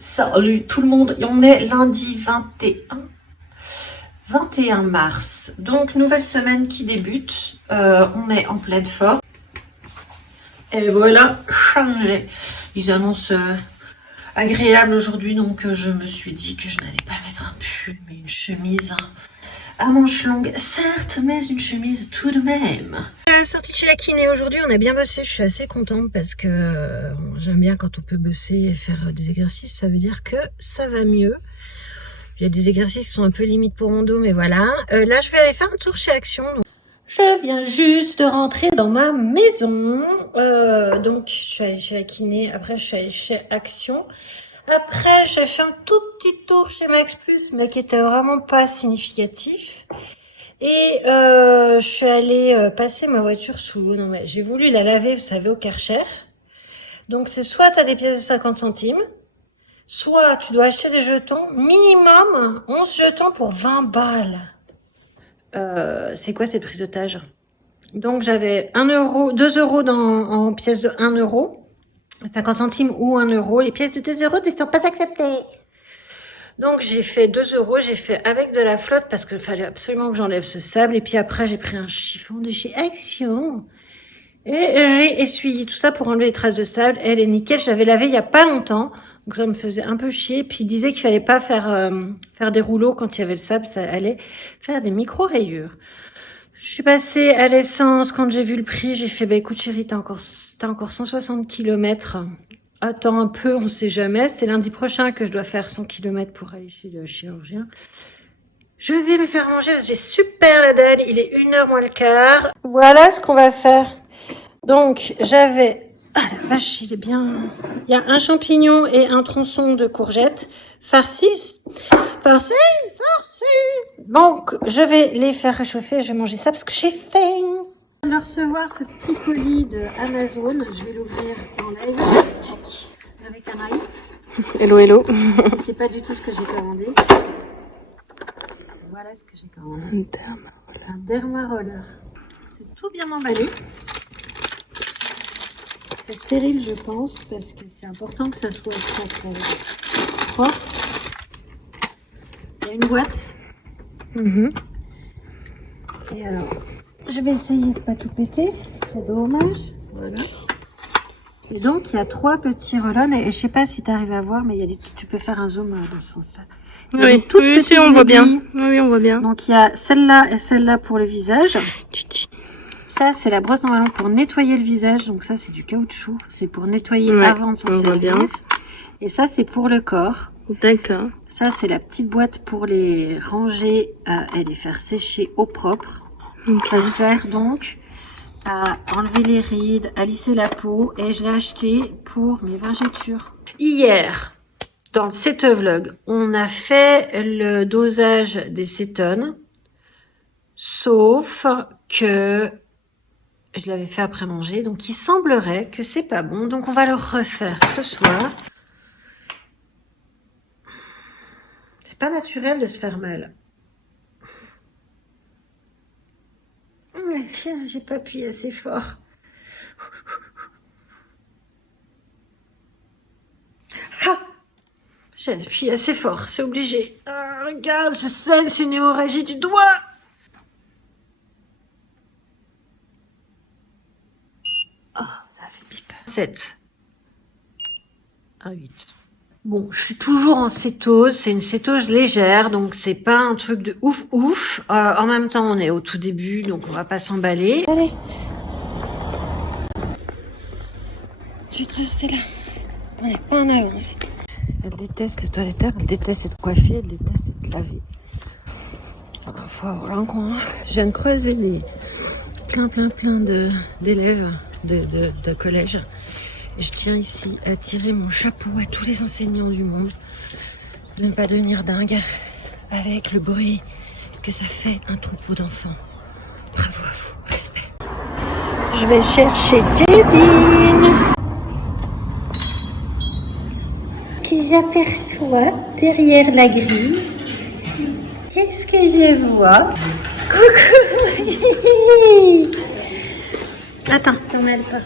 Salut tout le monde, on est lundi 21 mars, donc nouvelle semaine qui débute, on est en pleine forme. Et voilà, changé. Ils annoncent agréable aujourd'hui, donc je me suis dit que je n'allais pas mettre un pull, mais une chemise à manches longues, certes, mais une chemise tout de même. La sortie de chez la kiné aujourd'hui, on a bien bossé, je suis assez contente parce que j'aime bien quand on peut bosser et faire des exercices, ça veut dire que ça va mieux. Il y a des exercices qui sont un peu limites pour mon dos, mais voilà. Là, je vais aller faire un tour chez Action. Donc, je viens juste de rentrer dans ma maison. Donc, je suis allée chez la kiné, après je suis allée chez Action. Après, j'ai fait un tout petit tour chez Max Plus, mais qui était vraiment pas significatif. Et je suis allée passer ma voiture sous l'eau. Non mais j'ai voulu la laver, vous savez, au Karcher. Donc c'est soit tu as des pièces de 50 centimes, soit tu dois acheter des jetons, minimum 11 jetons pour 20 balles. C'est quoi cette prise d'otage? Donc j'avais 1 euro, 2 euros en pièces de 1 euro. 50 centimes ou 1 euro. Les pièces de 2 euros ne sont pas acceptées. Donc j'ai fait 2 euros, j'ai fait avec de la flotte parce qu'il fallait absolument que j'enlève ce sable. Et puis après j'ai pris un chiffon de chez Action. Et j'ai essuyé tout ça pour enlever les traces de sable. Elle est nickel, je l'avais lavé il y a pas longtemps. Donc ça me faisait un peu chier. Puis il disait qu'il fallait pas faire des rouleaux quand il y avait le sable, ça allait faire des micro-rayures. Je suis passée à l'essence, quand j'ai vu le prix, j'ai fait, bah écoute chérie, t'as encore 160 km. Attends un peu, on sait jamais. C'est lundi prochain que je dois faire 100 km pour aller chez le chirurgien. Je vais me faire manger parce que j'ai super la dalle, il est 1h moins le quart. Voilà ce qu'on va faire. Donc, j'avais... Ah la vache, il est bien... Il y a un champignon et un tronçon de courgette farcis. Farcis. Donc, je vais les faire réchauffer. Je vais manger ça parce que j'ai faim. Je viens de recevoir ce petit colis de Amazon. Je vais l'ouvrir en live. Check. Avec un ice. Hello, hello. C'est pas du tout ce que j'ai commandé. Voilà ce que j'ai commandé. Un Derma Roller. C'est tout bien emballé. C'est stérile, je pense, parce que c'est important que ça soit très propre. Il y a une boîte. Et alors, je vais essayer de pas tout péter, ce serait dommage. Voilà. Et donc, il y a 3 petits roll-on, et je sais pas si tu arrives à voir, mais il y a tu peux faire un zoom dans ce sens-là. Oui, si, on voit bien. Oui, on voit bien. Donc, il y a celle-là et celle-là pour le visage. Ça, c'est la brosse normalement pour nettoyer le visage. Donc ça, c'est du caoutchouc. C'est pour nettoyer avant de s'en servir. Et ça, c'est pour le corps. D'accord. Ça, c'est la petite boîte pour les ranger et les faire sécher au propre. Okay. Ça sert donc à enlever les rides, à lisser la peau. Et je l'ai acheté pour mes vergetures. Hier, dans le cétovlog, on a fait le dosage des cétones. Sauf que... je l'avais fait après manger, donc il semblerait que c'est pas bon. Donc on va le refaire ce soir. C'est pas naturel de se faire mal. J'ai pas appuyé assez fort. Ah, j'ai appuyé assez fort, c'est obligé. Ah, regarde, je saigne, c'est une hémorragie du doigt. Oh, ça a fait pipe. 7 à 8. Bon, je suis toujours en cétose. C'est une cétose légère, donc c'est pas un truc de ouf. En même temps, on est au tout début, donc on va pas s'emballer. Allez. Je vais traverser là. On n'est pas en avance. Elle déteste le toiletteur, elle déteste être coiffée, elle déteste être lavée. Faut avoir un coin. Je viens de croiser plein d'élèves de collège. Et je tiens ici à tirer mon chapeau à tous les enseignants du monde de ne pas devenir dingue avec le bruit que ça fait un troupeau d'enfants. Bravo à vous, respect. Je vais chercher Kevin que j'aperçois derrière la grille. Qu'est-ce que je vois? Coucou. Attends, t'en as pas.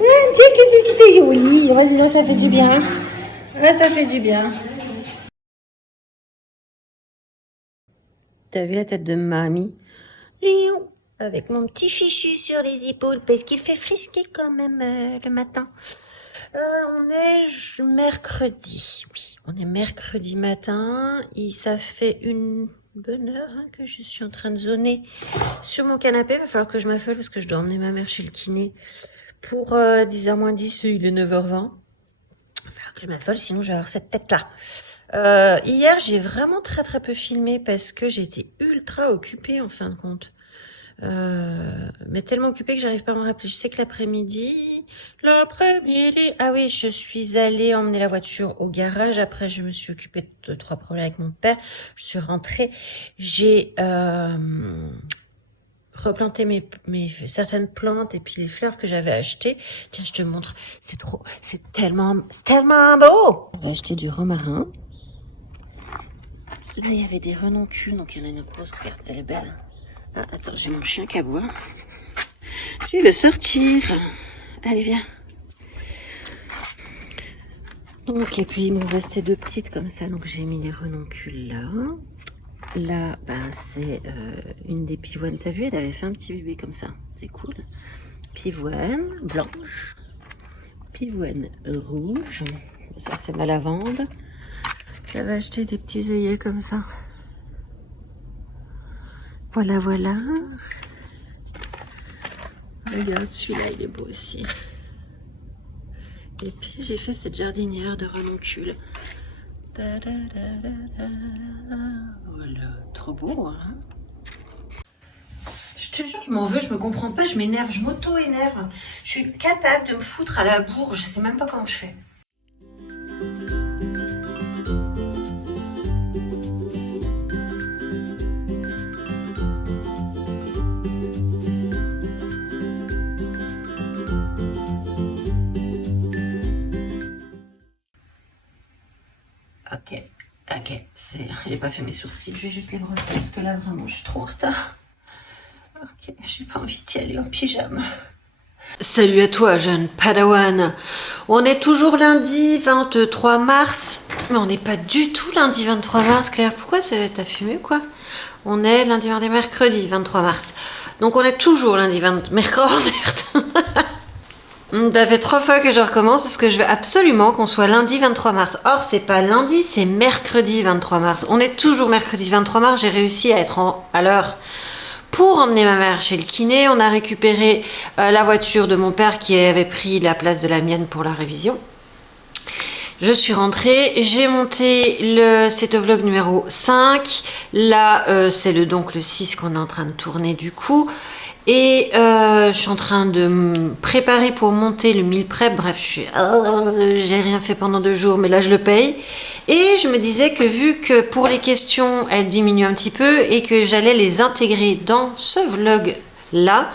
Tiens, qu'est-ce que c'était joli. Vas-y, ça fait du bien. Ouais, ça fait du bien. T'as vu la tête de mamie? Léon, avec mon petit fichu sur les épaules, parce qu'il fait frisquer quand même le matin. On est mercredi. Oui, on est mercredi matin. Et ça fait une bonne heure que je suis en train de zoner sur mon canapé. Il va falloir que je m'affole parce que je dois emmener ma mère chez le kiné pour 10h moins 10. Il est 9h20. Il va falloir que je m'affole, sinon je vais avoir cette tête-là. Hier, j'ai vraiment très peu filmé parce que j'étais ultra occupée en fin de compte. Mais tellement occupée que j'arrive pas à me rappeler. Je sais que l'après-midi, ah oui, je suis allée emmener la voiture au garage. Après, je me suis occupée de 3 problèmes avec mon père. Je suis rentrée. J'ai replanté certaines plantes et puis les fleurs que j'avais achetées. Tiens, je te montre. C'est tellement beau. J'ai acheté du romarin. Là, il y avait des renoncules, donc il y en a une grosse. Regarde, elle est belle. Ah, attends, j'ai mon chien qui aboie. Je vais le sortir. Allez, viens. Donc, et puis il me restait 2 petites comme ça, donc j'ai mis les renoncules là. Là, ben, c'est une des pivoines. T'as vu, elle avait fait un petit bébé comme ça. C'est cool. Pivoine blanche. Pivoine rouge. Ça, c'est ma lavande. J'avais acheté des petits œillets comme ça. Voilà. Regarde, celui-là, il est beau aussi. Et puis, j'ai fait cette jardinière de renoncules. Voilà, trop beau, hein. Je te jure, je m'en veux, je me comprends pas, je m'énerve, je m'auto-énerve. Je suis capable de me foutre à la bourre, je sais même pas comment je fais. Ok, j'ai pas fait mes sourcils, je vais juste les brosser parce que là vraiment je suis trop en retard. Ok, j'ai pas envie d'y aller en pyjama. Salut à toi, jeune padawan. On est toujours lundi 23 mars, mais on n'est pas du tout lundi 23 mars, Claire. Pourquoi t'as fumé ou quoi? On est lundi, mardi, mercredi 23 mars. Donc on est toujours lundi 20... Mercredi, oh merde. Ça fait 3 fois que je recommence parce que je veux absolument qu'on soit lundi 23 mars. Or, c'est pas lundi, c'est mercredi 23 mars. On est toujours mercredi 23 mars. J'ai réussi à être à l'heure pour emmener ma mère chez le kiné. On a récupéré la voiture de mon père qui avait pris la place de la mienne pour la révision. Je suis rentrée, j'ai monté cet vlog numéro 5. Là, c'est donc le 6 qu'on est en train de tourner du coup. Et je suis en train de me préparer pour monter le meal prep. Bref, j'ai rien fait pendant 2 jours, mais là je le paye. Et je me disais que vu que pour les questions, elles diminuent un petit peu et que j'allais les intégrer dans ce vlog-là.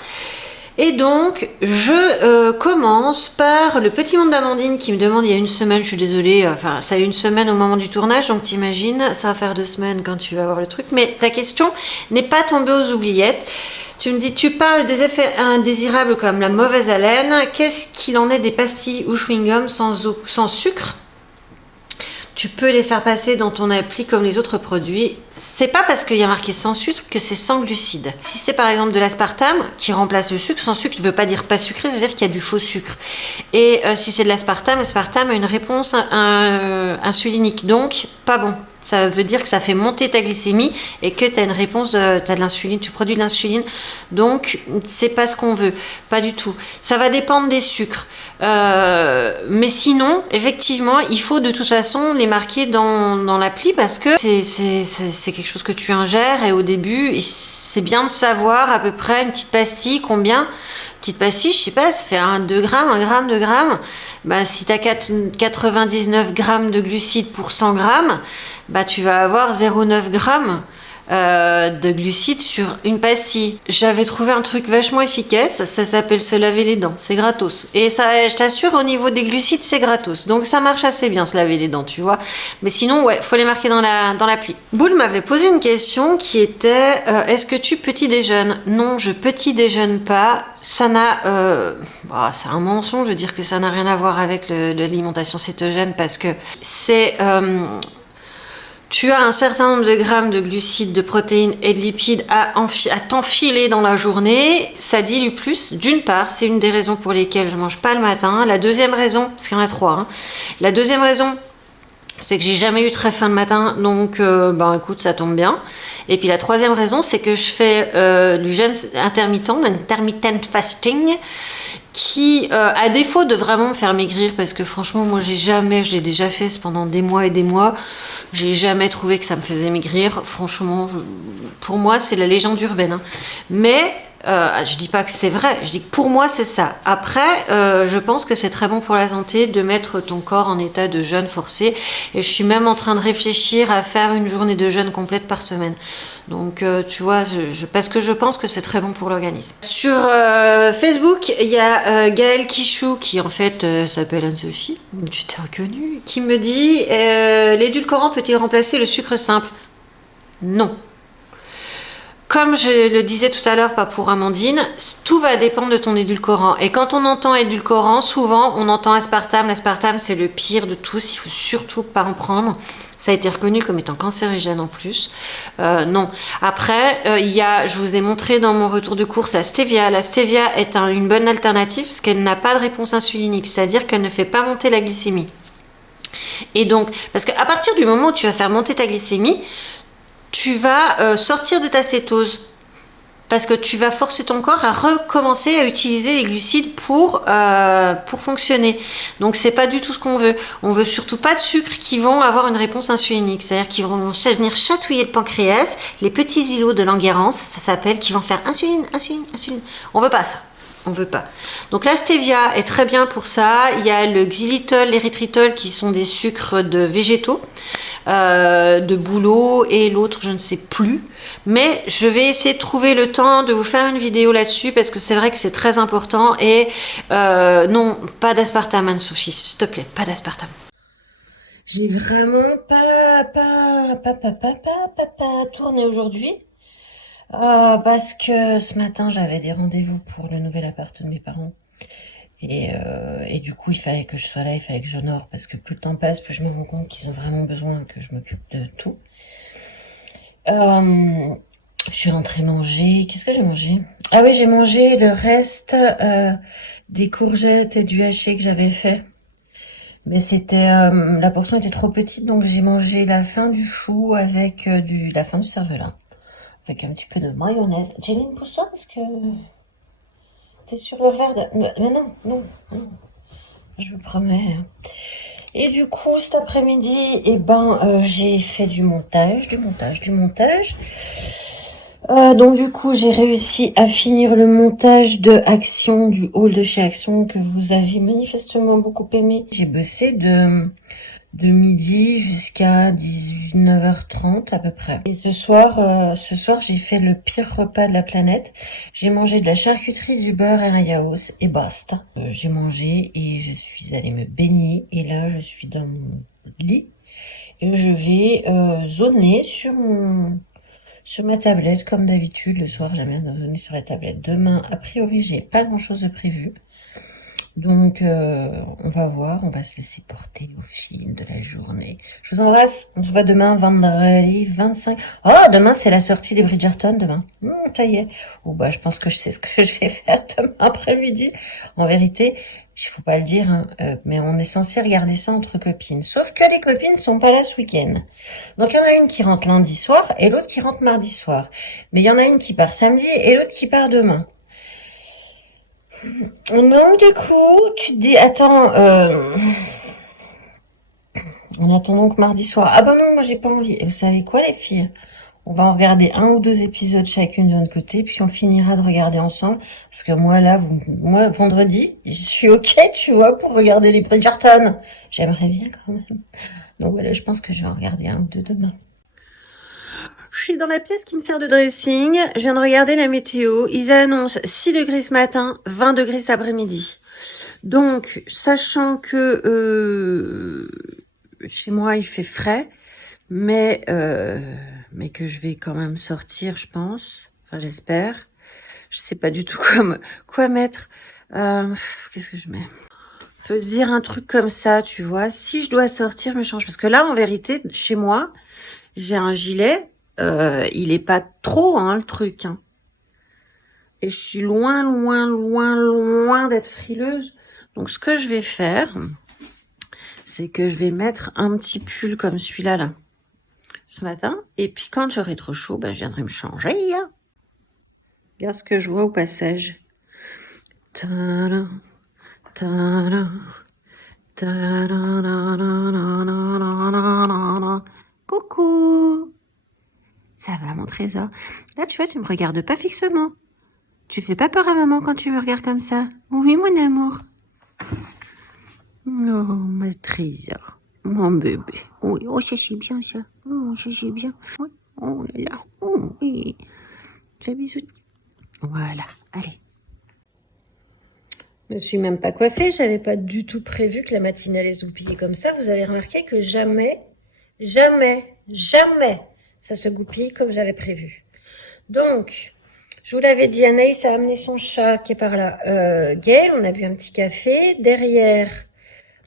Et donc, je commence par le petit monde d'Amandine qui me demande il y a 1 semaine, je suis désolée, enfin ça a eu 1 semaine au moment du tournage, donc t'imagines, ça va faire 2 semaines quand tu vas voir le truc. Mais ta question n'est pas tombée aux oubliettes. Tu me dis, tu parles des effets indésirables comme la mauvaise haleine. Qu'est-ce qu'il en est des pastilles ou chewing-gum sans sucre? Tu peux les faire passer dans ton appli comme les autres produits. C'est pas parce qu'il y a marqué sans sucre que c'est sans glucides. Si c'est par exemple de l'aspartame qui remplace le sucre, sans sucre ne veut pas dire pas sucré, ça veut dire qu'il y a du faux sucre. Et si c'est de l'aspartame, l'aspartame a une réponse insulinique, donc pas bon. Ça veut dire que ça fait monter ta glycémie et que tu as une réponse, tu as de l'insuline, tu produis de l'insuline. Donc, c'est pas ce qu'on veut. Pas du tout. Ça va dépendre des sucres. Mais sinon, effectivement, il faut de toute façon les marquer dans l'appli parce que c'est quelque chose que tu ingères et au début, c'est bien de savoir à peu près une petite pastille, combien. Petite pastille, je sais pas, ça fait 2 grammes, 1 gramme, 2 grammes. Bah, si tu as 99 grammes de glucides pour 100 grammes, bah, tu vas avoir 0,9 grammes de glucides sur une pastille. J'avais trouvé un truc vachement efficace, ça s'appelle se laver les dents, c'est gratos. Et ça, je t'assure, au niveau des glucides, c'est gratos. Donc ça marche assez bien, se laver les dents, tu vois. Mais sinon, ouais, faut les marquer dans l'appli. Boule m'avait posé une question qui était est-ce que tu petit déjeunes? Non, je petit déjeune pas. Ça n'a... c'est un mensonge de dire que ça n'a rien à voir avec l'alimentation cétogène parce que c'est... tu as un certain nombre de grammes de glucides, de protéines et de lipides à t'enfiler dans la journée. Ça dilue plus. D'une part, c'est une des raisons pour lesquelles je mange pas le matin. La deuxième raison, parce qu'il y en a trois, hein. La deuxième raison, c'est que j'ai jamais eu très faim le matin, donc écoute, ça tombe bien. Et puis la troisième raison, c'est que je fais du jeûne intermittent, l'intermittent fasting, qui, à défaut de vraiment me faire maigrir, parce que franchement, moi, je l'ai déjà fait pendant des mois et des mois, j'ai jamais trouvé que ça me faisait maigrir. Franchement, pour moi, c'est la légende urbaine. Hein. Mais je dis pas que c'est vrai, je dis que pour moi, c'est ça. Après, je pense que c'est très bon pour la santé de mettre ton corps en état de jeûne forcé. Et je suis même en train de réfléchir à faire une journée de jeûne complète par semaine. Donc, tu vois, parce que je pense que c'est très bon pour l'organisme. Sur Facebook, il y a Gaëlle Quichou, qui en fait s'appelle Anne-Sophie, tu t'es reconnue, qui me dit l'édulcorant peut-il remplacer le sucre simple? Non. Comme je le disais tout à l'heure, pas pour Amandine, tout va dépendre de ton édulcorant. Et quand on entend édulcorant, souvent on entend aspartame. L'aspartame, c'est le pire de tous, il faut surtout pas en prendre. Ça a été reconnu comme étant cancérigène en plus. Non. Après, je vous ai montré dans mon retour de course la stevia. La stevia est une bonne alternative parce qu'elle n'a pas de réponse insulinique, c'est-à-dire qu'elle ne fait pas monter la glycémie. Et donc, parce qu'à partir du moment où tu vas faire monter ta glycémie, tu vas sortir de ta cétose. Parce que tu vas forcer ton corps à recommencer à utiliser les glucides pour fonctionner. Donc c'est pas du tout ce qu'on veut. On veut surtout pas de sucre qui vont avoir une réponse insulinique. C'est-à-dire qu'ils vont venir chatouiller le pancréas, les petits îlots de Langerhans, ça s'appelle, qui vont faire insuline, insuline, insuline. On veut pas ça. On veut pas. Donc la stevia est très bien pour ça. Il y a le xylitol, l'érythritol qui sont des sucres de végétaux, de bouleau et l'autre je ne sais plus. Mais je vais essayer de trouver le temps de vous faire une vidéo là-dessus parce que c'est vrai que c'est très important. Et non, pas d'aspartame, Anne-Sophie, s'il te plaît, pas d'aspartame. J'ai vraiment pas tourné aujourd'hui. Parce que ce matin j'avais des rendez-vous pour le nouvel appart de mes parents et du coup il fallait que je sois là, il fallait que j'honore parce que plus le temps passe, plus je me rends compte qu'ils ont vraiment besoin que je m'occupe de tout. Je suis rentrée manger, qu'est-ce que j'ai mangé? Ah oui, j'ai mangé le reste des courgettes et du haché que j'avais fait. Mais la portion était trop petite, donc j'ai mangé la fin du chou avec la fin du cervelas. Avec un petit peu de mayonnaise. Jéline, pousse-toi parce que t'es sur le verre de... Mais non, je vous promets. Et du coup, cet après-midi, j'ai fait du montage. Donc du coup, j'ai réussi à finir le montage de Action, du haul de chez Action que vous avez manifestement beaucoup aimé. J'ai bossé de midi jusqu'à 19h30 à peu près. Et ce soir, j'ai fait le pire repas de la planète. J'ai mangé de la charcuterie, du beurre et un yaourt et basta. J'ai mangé et je suis allée me baigner et là je suis dans mon lit et je vais zoner sur ma tablette comme d'habitude. Le soir, j'aime bien zoner sur la tablette. Demain, a priori, j'ai pas grand chose de prévu. Donc, on va voir, on va se laisser porter au fil de la journée. Je vous embrasse, on se voit demain, vendredi 25. Oh, demain, c'est la sortie des Bridgerton, demain. Ça y est. Oh, je pense que je sais ce que je vais faire demain après-midi. En vérité, il faut pas le dire, hein, mais on est censé regarder ça entre copines. Sauf que les copines sont pas là ce week-end. Donc, il y en a une qui rentre lundi soir et l'autre qui rentre mardi soir. Mais il y en a une qui part samedi et l'autre qui part demain. Donc du coup, tu te dis, attends, on attend donc mardi soir. Ah non, moi j'ai pas envie. Et vous savez quoi les filles? On va en regarder 1 ou 2 épisodes chacune de notre côté, puis on finira de regarder ensemble. Parce que moi là, vendredi, je suis ok, tu vois, pour regarder les Bridgerton. J'aimerais bien quand même. Donc voilà, je pense que je vais en regarder 1 ou 2 demain. Je suis dans la pièce qui me sert de dressing. Je viens de regarder la météo. Ils annoncent 6 degrés ce matin, 20 degrés cet après-midi. Donc, sachant que chez moi, il fait frais, mais que je vais quand même sortir, je pense. Enfin, j'espère. Je sais pas du tout quoi mettre. Qu'est-ce que je mets? Faut se dire un truc comme ça, tu vois. Si je dois sortir, je me change. Parce que là, en vérité, chez moi, j'ai un gilet. Il est pas trop, hein, le truc. Hein. Et je suis loin d'être frileuse. Donc, ce que je vais faire, c'est que je vais mettre un petit pull comme celui-là, là, ce matin. Et puis, quand j'aurai trop chaud, ben, je viendrai me changer. Hein. Regarde ce que je vois au passage. Ta-da, ta-da, ta-da-da-da-da-da-da-da-da. Coucou! Ça va, mon trésor? Là, tu vois, tu me regardes pas fixement. Tu fais pas peur à maman quand tu me regardes comme ça? Oui, mon amour. Oh, mon trésor. Mon bébé. Oui, oh, ça c'est bien, ça. Oh, ça c'est bien. Oui. Oh là là. Oh, oui. Fais bisous. Voilà, allez. Je me suis même pas coiffée, j'avais pas du tout prévu que la matinée allait se goupiller comme ça. Vous avez remarqué que jamais, ça se goupille comme j'avais prévu. Donc, je vous l'avais dit, Anaïs a amené son chat qui est par là. Gaël, on a bu un petit café. Derrière,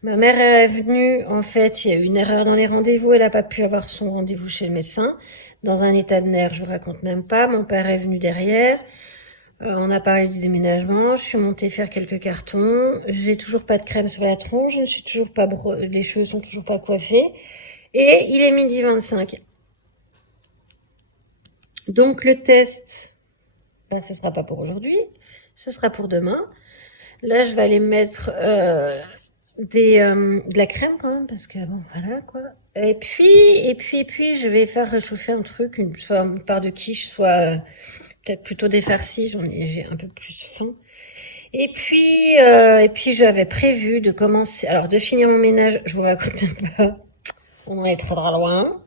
ma mère est venue. En fait, il y a eu une erreur dans les rendez-vous. Elle n'a pas pu avoir son rendez-vous chez le médecin. Dans un état de nerfs, je vous raconte même pas. Mon père est venu derrière. On a parlé du déménagement. Je suis montée faire quelques cartons. J'ai toujours pas de crème sur la tronche. Je ne suis toujours pas les cheveux sont toujours pas coiffés. Et il est 12h25. Donc le test, ben, ce sera pas pour aujourd'hui, ce sera pour demain. Là, je vais aller mettre de la crème quand même, parce que bon, voilà quoi. Et puis, je vais faire réchauffer un truc, soit une part de quiche, soit peut-être plutôt des farcis. J'ai un peu plus faim. Et puis, j'avais prévu de commencer, alors de finir mon ménage. Je vous raconte même pas. On est très loin.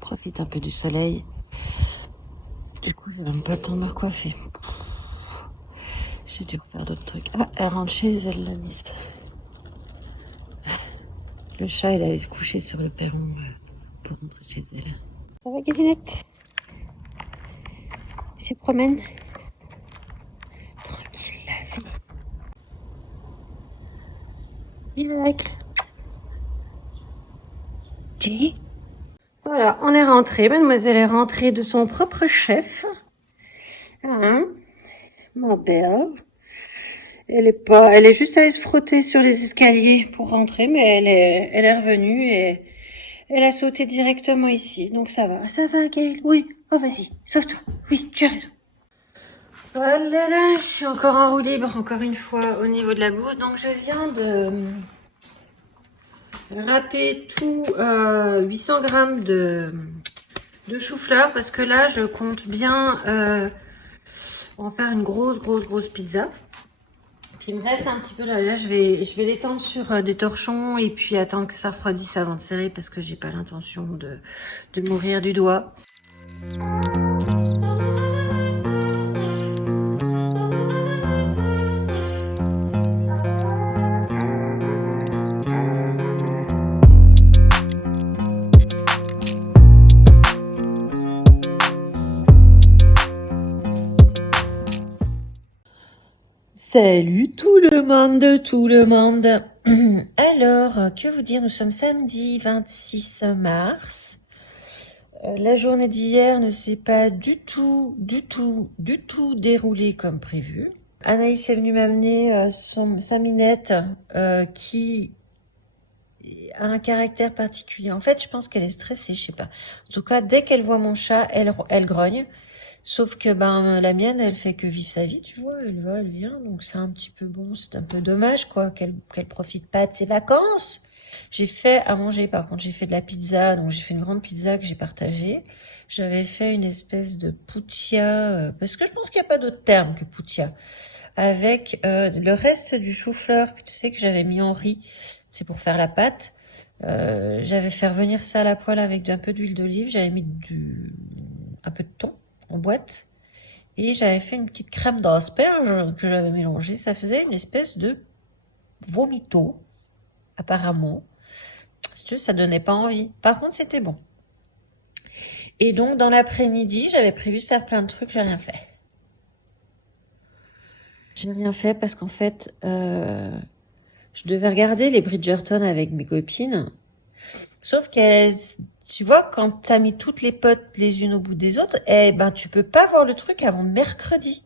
Profite un peu du soleil. Du coup, j'ai même pas le temps de me recoiffer. J'ai dû refaire d'autres trucs. Ah, elle rentre chez elle, la liste. Le chat, il allait se coucher sur le perron pour rentrer chez elle. Ça va, Galinette? Elle se promène. Tranquille, la vie. Miracle. Jay? Voilà, on est rentré. Mademoiselle est rentrée de son propre chef. Hein? Ma belle. Elle est juste allée se frotter sur les escaliers pour rentrer, mais elle est revenue et elle a sauté directement ici. Donc ça va. Ça va, Gaëlle? Oui. Oh, vas-y, sauve-toi. Oui, tu as raison. Voilà, là, je suis encore en roue libre, encore une fois, au niveau de la bourse. Donc je viens de râper tout 800 grammes de chou-fleur parce que là, je compte bien en faire une grosse pizza. Puis il me reste un petit peu là, je vais l'étendre sur des torchons et puis attendre que ça refroidisse avant de serrer parce que j'ai pas l'intention de mourir du doigt. Salut tout le monde. Alors, que vous dire, nous sommes samedi 26 mars. La journée d'hier ne s'est pas du tout déroulée comme prévu. Anaïs est venue m'amener sa minette qui a un caractère particulier. En fait, je pense qu'elle est stressée, je sais pas. En tout cas, dès qu'elle voit mon chat, elle grogne. Sauf que la mienne, elle fait que vivre sa vie, tu vois, elle vient, donc c'est un petit peu bon, c'est un peu dommage quoi, qu'elle profite pas de ses vacances. J'ai fait à manger, par contre, j'ai fait de la pizza, donc j'ai fait une grande pizza que j'ai partagée. J'avais fait une espèce de poutia, parce que je pense qu'il n'y a pas d'autre terme que poutia, avec le reste du chou-fleur que tu sais que j'avais mis en riz, c'est pour faire la pâte. J'avais fait revenir ça à la poêle avec un peu d'huile d'olive, j'avais mis un peu de thon en boîte, et j'avais fait une petite crème d'asperges que j'avais mélangée. Ça faisait une espèce de vomito, apparemment. Si tu veux, ça donnait pas envie. Par contre, c'était bon. Et donc, dans l'après-midi, j'avais prévu de faire plein de trucs, j'ai rien fait. J'ai rien fait parce qu'en fait, je devais regarder les Bridgerton avec mes copines. Sauf qu'elles, tu vois, quand t'as mis toutes les potes les unes au bout des autres, eh ben, tu peux pas voir le truc avant mercredi.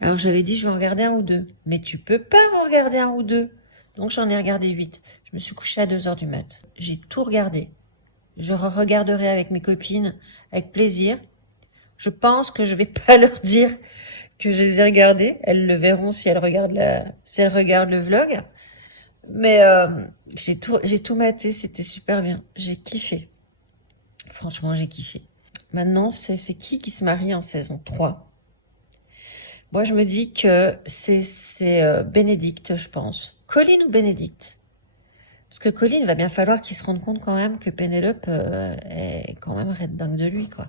Alors, j'avais dit, je vais en regarder un ou deux. Mais tu peux pas en regarder un ou deux. Donc, j'en ai regardé 8. Je me suis couchée à 2h du mat. J'ai tout regardé. Je regarderai avec mes copines, avec plaisir. Je pense que je vais pas leur dire que je les ai regardés. Elles le verront si elles regardent si elles regardent le vlog. Mais j'ai tout maté, c'était super bien. J'ai kiffé. Franchement, j'ai kiffé. Maintenant, c'est qui se marie en saison 3? Moi, je me dis que c'est Bénédicte, je pense. Colin ou Bénédicte? Parce que Colin, va bien falloir qu'il se rende compte quand même que Pénélope est quand même red dingue de lui, quoi.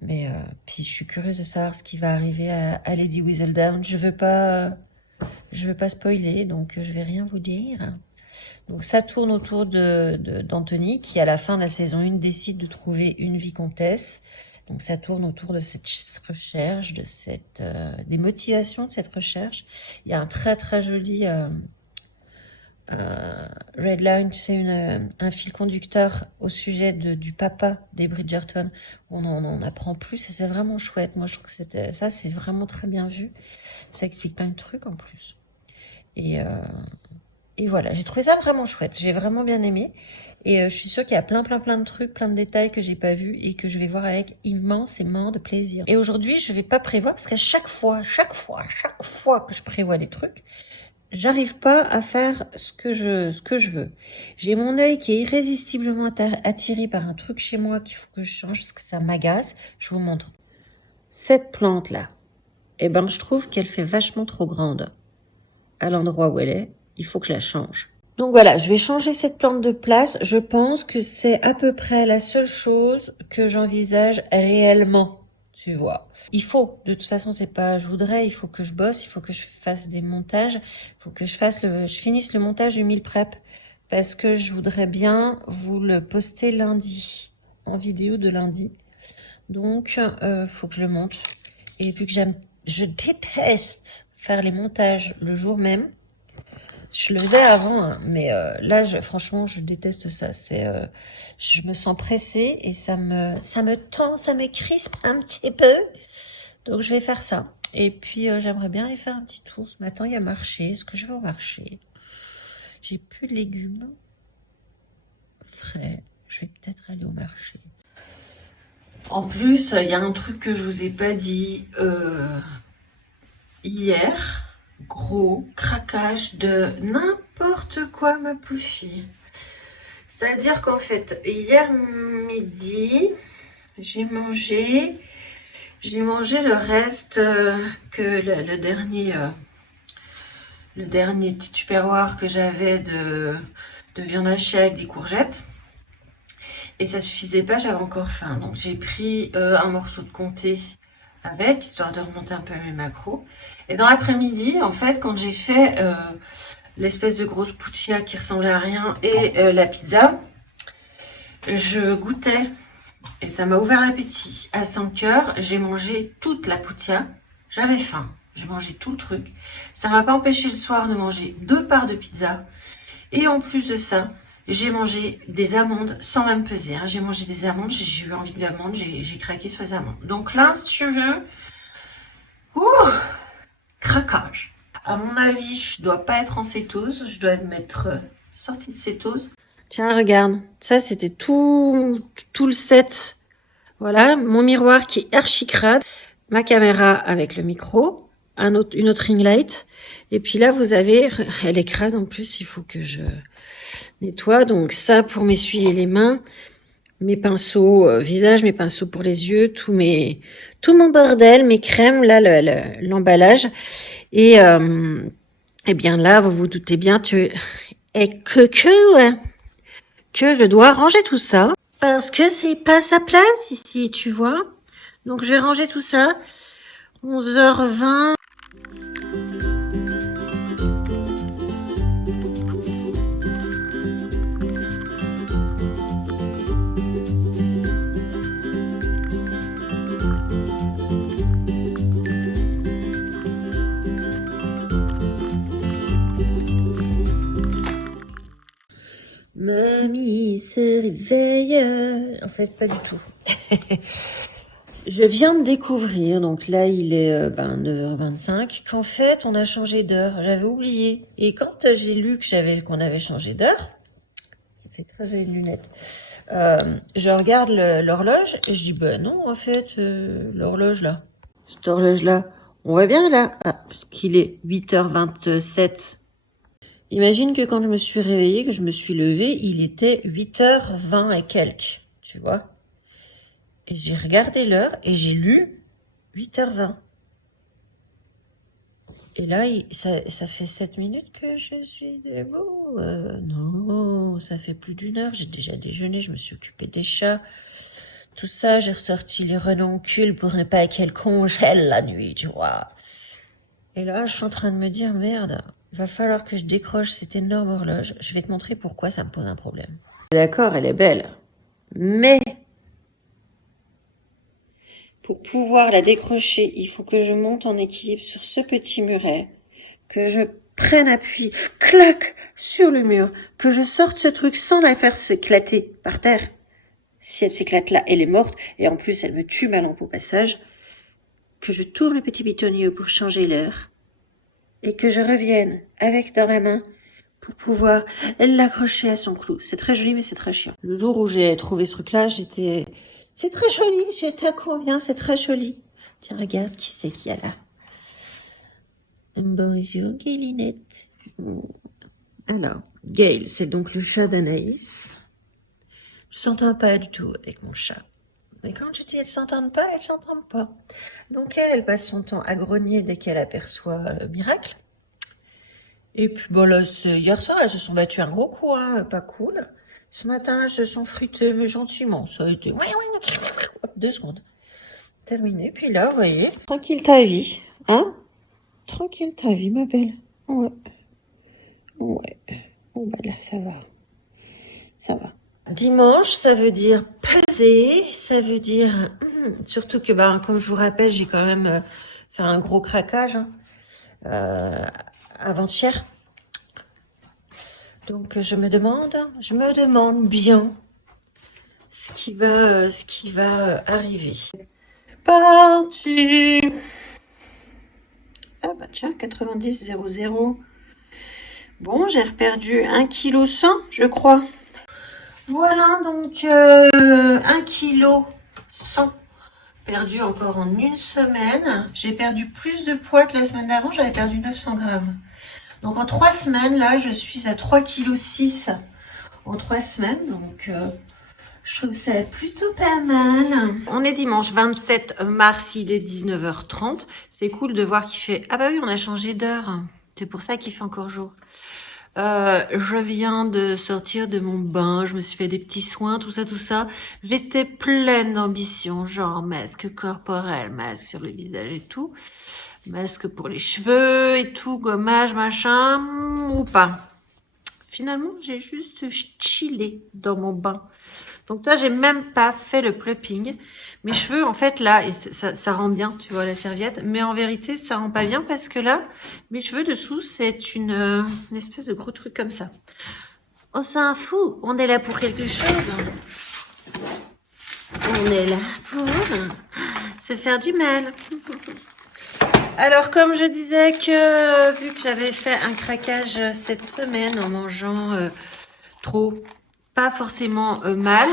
Mais puis je suis curieuse de savoir ce qui va arriver à Lady Whistledown. Je veux pas spoiler, donc je vais rien vous dire. Donc ça tourne autour d'Anthony qui, à la fin de la saison 1, décide de trouver une vicomtesse. Donc ça tourne autour de cette recherche, des motivations de cette recherche. Il y a un très très joli red line, tu sais, un fil conducteur au sujet du papa des Bridgerton, où on en apprend plus et c'est vraiment chouette. Moi je trouve que c'est vraiment très bien vu. Ça explique plein de trucs en plus. Et voilà, j'ai trouvé ça vraiment chouette. J'ai vraiment bien aimé. Et je suis sûre qu'il y a plein de trucs, plein de détails que j'ai pas vus et que je vais voir avec immensément de plaisir. Et aujourd'hui, je vais pas prévoir parce qu'à chaque fois que je prévois des trucs, j'arrive pas à faire ce que je veux. J'ai mon œil qui est irrésistiblement attiré par un truc chez moi qu'il faut que je change parce que ça m'agace. Je vous montre. Cette plante-là, eh ben, je trouve qu'elle fait vachement trop grande à l'endroit où elle est. Il faut que je la change. Donc voilà, je vais changer cette plante de place. Je pense que c'est à peu près la seule chose que j'envisage réellement, tu vois. Il faut, de toute façon, il faut que je bosse, il faut que je fasse des montages, il faut que je finisse le montage du meal prep parce que je voudrais bien vous le poster lundi, en vidéo de lundi. Donc, faut que je le monte. Et vu que je déteste faire les montages le jour même. Je le faisais avant, hein, mais là, franchement, je déteste ça. Je me sens pressée et ça me tend, ça me crispe un petit peu. Donc, je vais faire ça. Et puis, j'aimerais bien aller faire un petit tour. Ce matin, il y a marché. Est-ce que je vais au marché? J'ai plus de légumes frais. Je vais peut-être aller au marché. En plus, il y a un truc que je vous ai pas dit hier. Gros craquage de n'importe quoi, ma poufie. C'est-à-dire qu'en fait, hier midi, j'ai mangé le reste que le dernier petit tupperware que j'avais de viande hachée avec des courgettes. Et ça suffisait pas, j'avais encore faim. Donc j'ai pris un morceau de comté avec, histoire de remonter un peu mes macros. Et dans l'après-midi, en fait, quand j'ai fait l'espèce de grosse poutia qui ressemblait à rien et la pizza, je goûtais et ça m'a ouvert l'appétit. À 5h, j'ai mangé toute la poutia. J'avais faim, j'ai mangé tout le truc. Ça m'a pas empêché le soir de manger 2 parts de pizza. Et en plus de ça, j'ai mangé des amandes sans même peser. J'ai mangé des amandes, j'ai eu envie d'amandes, j'ai craqué sur les amandes. Donc là, si tu veux, craquage. À mon avis, je dois pas être en cétose, je dois m'être sortie de cétose. Tiens, regarde, ça c'était tout le set. Voilà, mon miroir qui est archi crade, ma caméra avec le micro, une autre ring light. Et puis là, vous avez, elle est crade en plus, il faut que je nettoie. Donc ça pour m'essuyer les mains, mes pinceaux visage, mes pinceaux pour les yeux, tout mon bordel, mes crèmes, là, l'emballage. Et bien là, vous vous doutez bien que je dois ranger tout ça. Parce que c'est pas sa place ici, tu vois. Donc je vais ranger tout ça. 11h20. Mamie se réveille. En fait, pas du tout. Je viens de découvrir, donc là il est 9h25, qu'en fait on a changé d'heure. J'avais oublié. Et quand j'ai lu qu'on avait changé d'heure, c'est très joli de lunettes, je regarde l'horloge et je dis non, en fait, l'horloge là. Cette horloge là, on voit bien là, qu'il est 8h27. Imagine que quand je me suis réveillée, que je me suis levée, il était 8h20 et quelques, tu vois. Et j'ai regardé l'heure et j'ai lu 8h20. Et là, ça fait 7 minutes que je suis debout. Non, ça fait plus d'une heure. J'ai déjà déjeuné, je me suis occupée des chats. Tout ça, j'ai ressorti les renoncules pour ne pas qu'elles congèlent la nuit, tu vois. Et là, je suis en train de me dire, merde, va falloir que je décroche cette énorme horloge. Je vais te montrer pourquoi ça me pose un problème. D'accord, elle est belle. Mais pour pouvoir la décrocher, il faut que je monte en équilibre sur ce petit muret, que je prenne appui, clac, sur le mur, que je sorte ce truc sans la faire s'éclater par terre. Si elle s'éclate là, elle est morte, et en plus elle me tue ma lampe au passage, que je tourne le petit bitonio pour changer l'heure, et que je revienne avec dans la main pour pouvoir l'accrocher à son clou. C'est très joli, mais c'est très chiant. Le jour où j'ai trouvé ce truc-là, j'étais... C'est très joli, je te conviens, c'est très joli. Tiens, regarde, qui c'est qu'il y a là. Bonjour, Gaylinette. Alors, Gail, c'est donc le chat d'Anaïs. Je s'entends pas du tout avec mon chat. Mais quand je dis elles s'entendent pas, elles s'entendent pas. Donc elle passe son temps à grogner dès qu'elle aperçoit Miracle. Et puis bon là, hier soir, elles se sont battues un gros coup, hein, pas cool. Ce matin, elles se sont fritées, mais gentiment. Ça a été 2 secondes. Terminé. Puis là, vous voyez. Tranquille ta vie, hein? Tranquille ta vie, ma belle. Ouais. Ouais. Bon bah là, ça va. Ça va. Dimanche, ça veut dire peser, ça veut dire... surtout que, comme je vous rappelle, j'ai quand même fait un gros craquage avant-hier. Donc, je me demande bien ce qui va arriver. Parti. Ah bah tiens, 90,00. Bon, j'ai reperdu 1,1 kg, je crois. Voilà, donc 1,1 kg perdu encore en une semaine. J'ai perdu plus de poids que la semaine d'avant, j'avais perdu 900 grammes. Donc en 3 semaines, là, je suis à 3,6 kg en 3 semaines. Donc je trouve ça plutôt pas mal. On est dimanche 27 mars, il est 19h30. C'est cool de voir qu'il fait... Ah bah oui, on a changé d'heure. C'est pour ça qu'il fait encore jour. Je viens de sortir de mon bain, je me suis fait des petits soins, tout ça. J'étais pleine d'ambition, genre masque corporel, masque sur le visage et tout, masque pour les cheveux et tout, gommage, machin, ou pas. Finalement, j'ai juste chillé dans mon bain. Donc là, j'ai même pas fait le plumping. Mes cheveux, en fait, là, et ça rend bien, tu vois, la serviette. Mais en vérité, ça rend pas bien parce que là, mes cheveux dessous, c'est une espèce de gros truc comme ça. On s'en fout. On est là pour quelque chose. On est là pour se faire du mal. Alors, comme je disais que, vu que j'avais fait un craquage cette semaine en mangeant trop, pas forcément mal,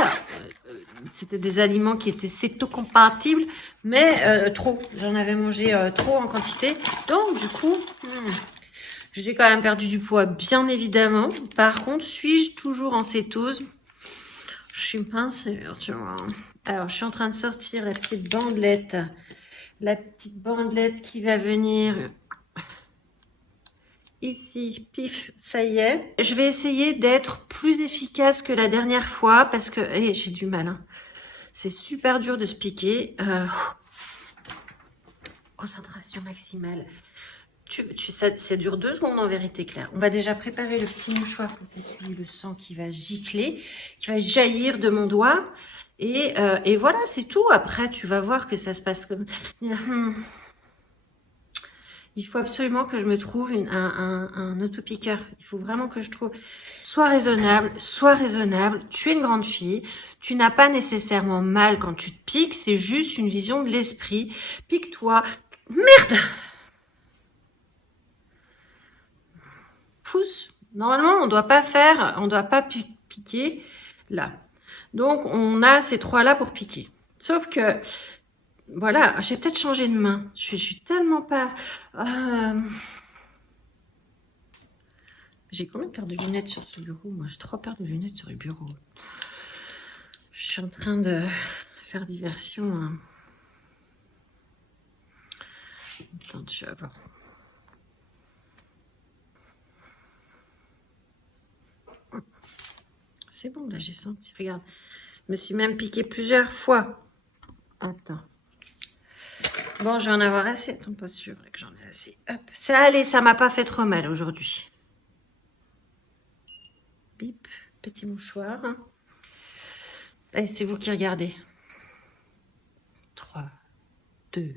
c'était des aliments qui étaient cétocompatibles, mais trop. J'en avais mangé trop en quantité. Donc, du coup, j'ai quand même perdu du poids, bien évidemment. Par contre, suis-je toujours en cétose? Je suis pas sûre, tu vois. Alors, je suis en train de sortir la petite bandelette. La petite bandelette qui va venir ici. Pif, ça y est. Je vais essayer d'être plus efficace que la dernière fois parce que j'ai du mal. Hein. C'est super dur de se piquer. Concentration maximale. Ça dure 2 secondes en vérité, Claire. On va déjà préparer le petit mouchoir pour essuyer le sang qui va gicler, qui va jaillir de mon doigt. Et voilà, c'est tout. Après, tu vas voir que ça se passe comme... Il faut absolument que je me trouve un autopiqueur. Il faut vraiment que je trouve... Sois raisonnable, sois raisonnable. Tu es une grande fille. Tu n'as pas nécessairement mal quand tu te piques. C'est juste une vision de l'esprit. Pique-toi. Merde! Pousse. Normalement, on doit pas piquer là. Donc, on a ces 3 là pour piquer. Sauf que, voilà, j'ai peut-être changé de main. Je suis tellement pas... J'ai combien de paires de lunettes sur ce bureau? Moi, j'ai 3 paires de lunettes sur le bureau. Je suis en train de faire diversion. Hein. Attends, tu vas voir. C'est bon, là, j'ai senti. Regarde, je me suis même piqué plusieurs fois. Attends. Bon, je vais en avoir assez. Attends, pas sûr que j'en ai assez. Hop. Ça allait, ça m'a pas fait trop mal aujourd'hui. Bip, petit mouchoir. Allez, c'est vous qui regardez. 3, 2,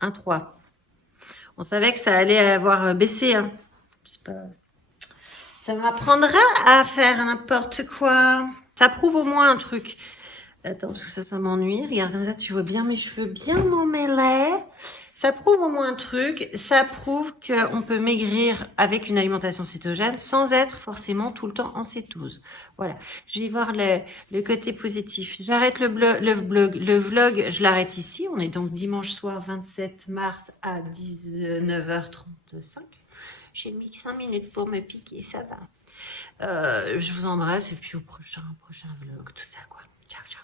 1, 3. On savait que ça allait avoir baissé. Hein. C'est pas... Ça m'apprendra à faire n'importe quoi. Ça prouve au moins un truc. Attends, parce que ça m'ennuie. Regarde, comme ça, tu vois bien mes cheveux bien emmêlés. Ça prouve au moins un truc. Ça prouve qu'on peut maigrir avec une alimentation cétogène sans être forcément tout le temps en cétose. Voilà. Je vais voir le côté positif. J'arrête le vlog, je l'arrête ici. On est donc dimanche soir 27 mars à 19h35. J'ai mis 5 minutes pour me piquer, ça va. Je vous embrasse et puis au prochain vlog, tout ça quoi. Ciao, ciao.